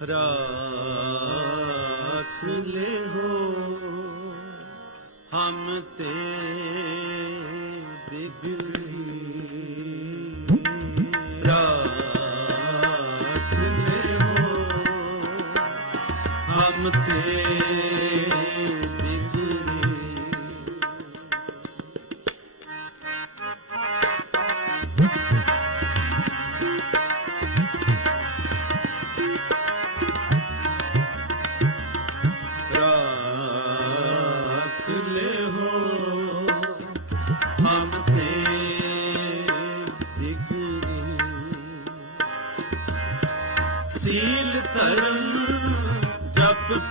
ਰਾਖ ਲੈ ਹੋ ਹਮ ਤੇ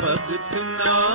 ਭਗਤ ਨਾ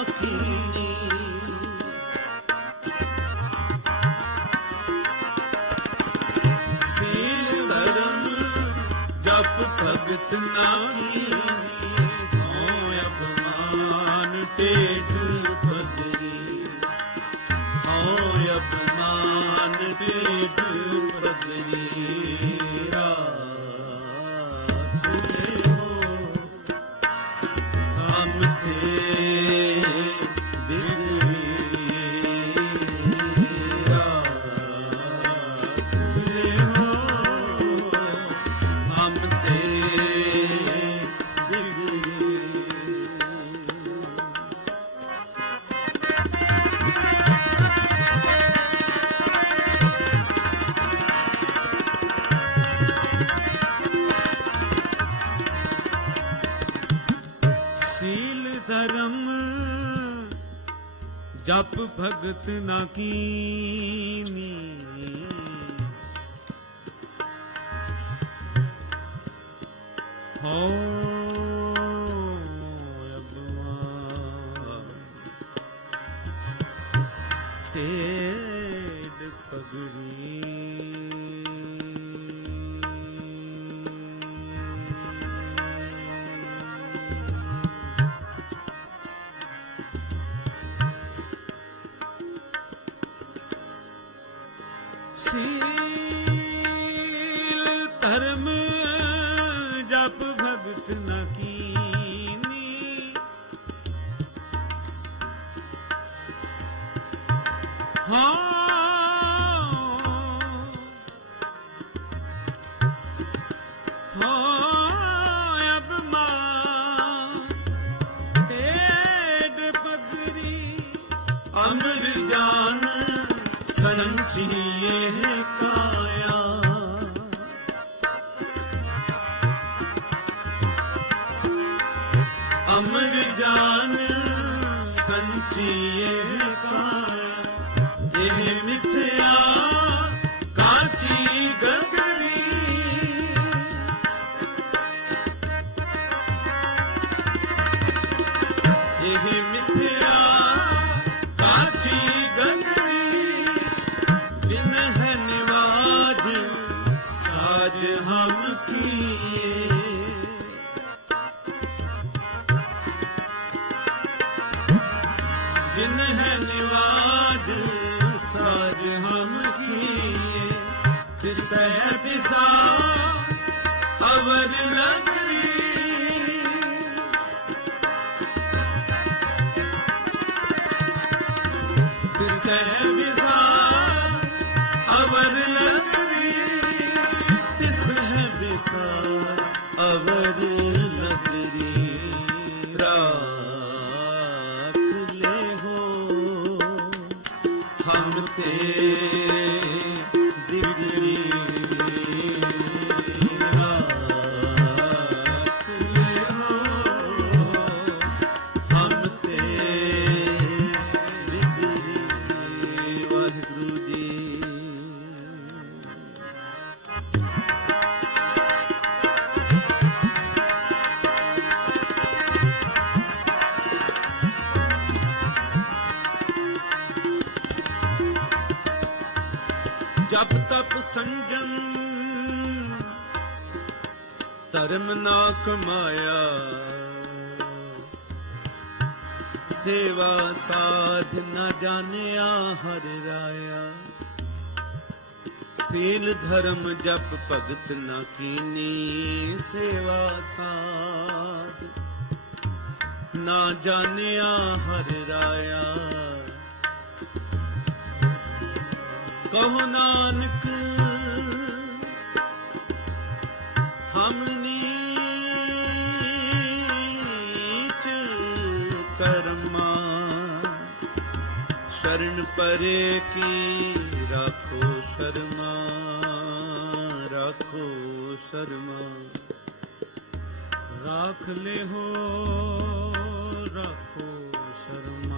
ਭਗਤ ਨਾ ਕੀਨੀ। ਹਉ ਸੀਲ ਧਰਮ ਜਪ ਭਗਤ ਨਾ ਕੀਨੀ। ये का ਸਹਿ ਜਪ ਤਪ ਸੰਜਮ, ਧਰਮ ਨਾ ਕਮਾਇਆ। ਸੇਵਾ ਸਾਧ ਨਾ ਜਾਣਿਆ ਹਰ ਰਾਇਆ। ਸੇਲ ਧਰਮ ਜਪ ਭਗਤ ਨਾ ਕੀਨੀ, ਸੇਵਾ ਸਾਧ ਨਾ ਜਾਣਿਆ ਹਰ ਰਾਇਆ। ਕਹੋ ਨਾਨਕ, ਹਮ ਨੀਚ ਕਰਮਾ, ਸ਼ਰਨ ਪਰੇ ਕੀ ਰੱਖੋ ਸ਼ਰਮਾ ਰੱਖੋ ਸ਼ਰਮਾ। ਰਾਖ ਲੈ ਹੋ ਰਾਖੋ ਸ਼ਰਮਾ।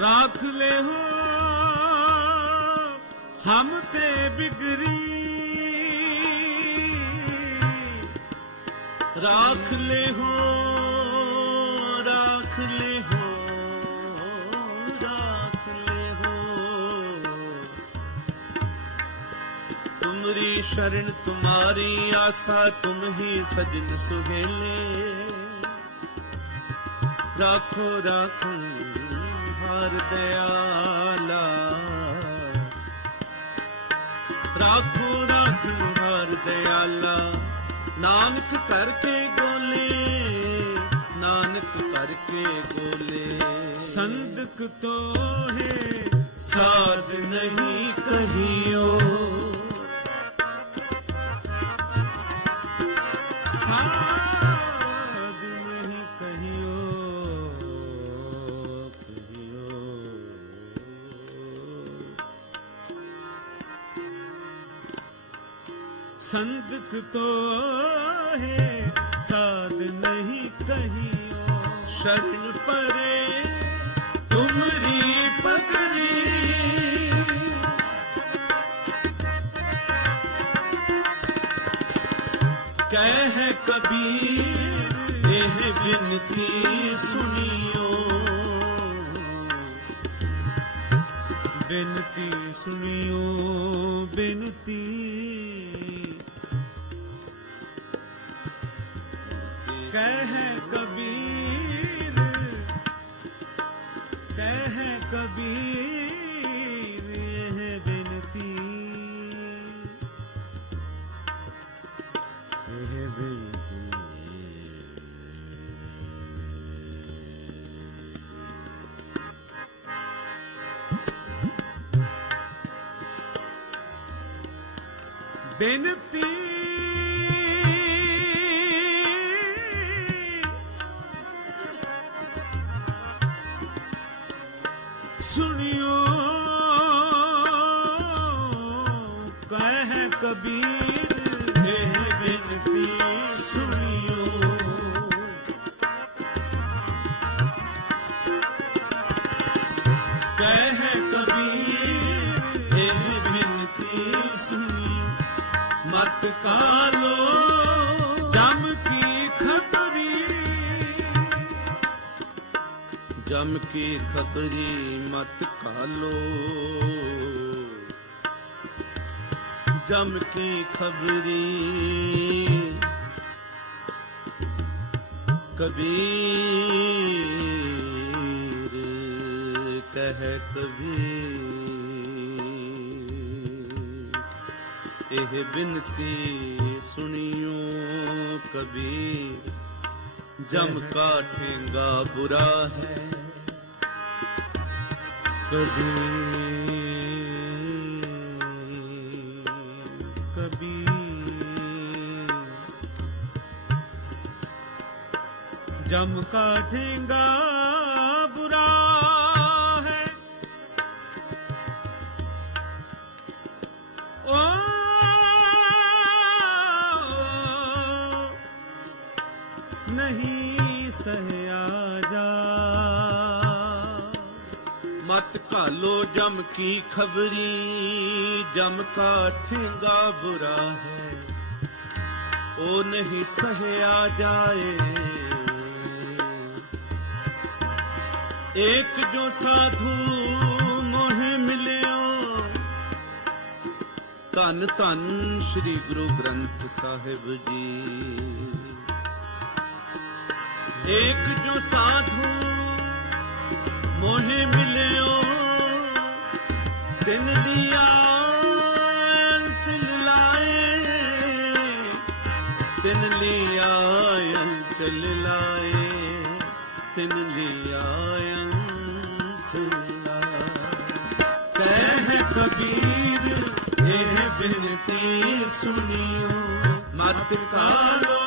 ਰਾਖ ਲੈ ਹੋ। ਹਮ ਤੇ ਬਿਗਰੀ। ਰਾਖ ਲੈ ਹੋ, ਰਾਖ ਲੈ ਹੋ, ਰਾਖ ਲੈ ਹੋ। ਤੁਮਰੀ ਸ਼ਰਨ, ਤੁਮਾਰੀ ਆਸਾ, ਤੁਮ ਹੀ ਸਜਨ ਸੁਹੇਲੇ। ਰਾਖੋ ਰਾਖੋ। ਹਰ ਦਇਆਲਾ ਰਾਖੋ ਰਾਖੋ ਹਰ ਦਇਆਲਾ ਨਾਨਕ ਕਰਕੇ ਗੋਲੇ ਨਾਨਕ ਕਰਕੇ ਗੋਲੇ ਸੰਦਕ ਤੋਹੇ, ਸਾਧ ਨਹੀਂ ਕਹੀਓ। ਸਾਧ ਸੰਦਕ ਤੋ ਹੈ ਸਾਧ ਨਹੀਂ ਕਹੀਓ। ਸ਼ਰਨ ਪਰੇ, ਤੁਮਰੀ ਪਗਰੀ ਕਹਿ ਕਬੀਰ, ਇਹ ਬਿਨਤੀ ਸੁਣਿਓ। ਬਿਨਤੀ ਸੁਣਿਓ। ਕਹਿ ਕਬੀਰ ਕਹਿ ਕਬੀਰ ਇਹ ਬੇਨਤੀ। ਇਹ ਬਿਨਤੀ। ਬੇਨਤੀ ਜਮ ਕੀ ਖਬਰੀ ਮਤ ਕਾਲੋ। ਜਮ ਕੀ ਖਬਰੀ ਕਬੀਰ ਕਹਿ ਕਬੀਰ। ਇਹ ਬਿਨਤੀ ਸੁਣਿਓ ਕਬੀਰ। ਜਮ ਕਾ ਠੇਂਗਾ ਬੁਰਾ ਹੈ। ਕਬੀ ਕਬੀ ਜਮ ਕਾ ਠੇਂਗਾ ਮਤ ਘਾਲੋ ਜਮ ਕੀ ਖਬਰੀ ਜਮ ਕਾ ਠੇਂਗਾ ਬੁਰਾ ਹੈ ਉਹ ਨਹੀਂ ਸਹਿਆ ਜਾਏ ਏਕ ਜੋ ਸਾਧੂ ਮੋਹਿ ਮਿਲਿਓ ਧੰਨ ਧੰਨ ਸ੍ਰੀ ਗੁਰੂ ਗ੍ਰੰਥ ਸਾਹਿਬ ਜੀ ਏਕ ਜੋ ਸਾਧੂ ਮੋਹਿ ਮਿਲਿਓ ਕਬੀਰ ਇਹ ਬਿਨਤੀ ਸੁਣਿਓ। ਮਤ ਕਾਲੋ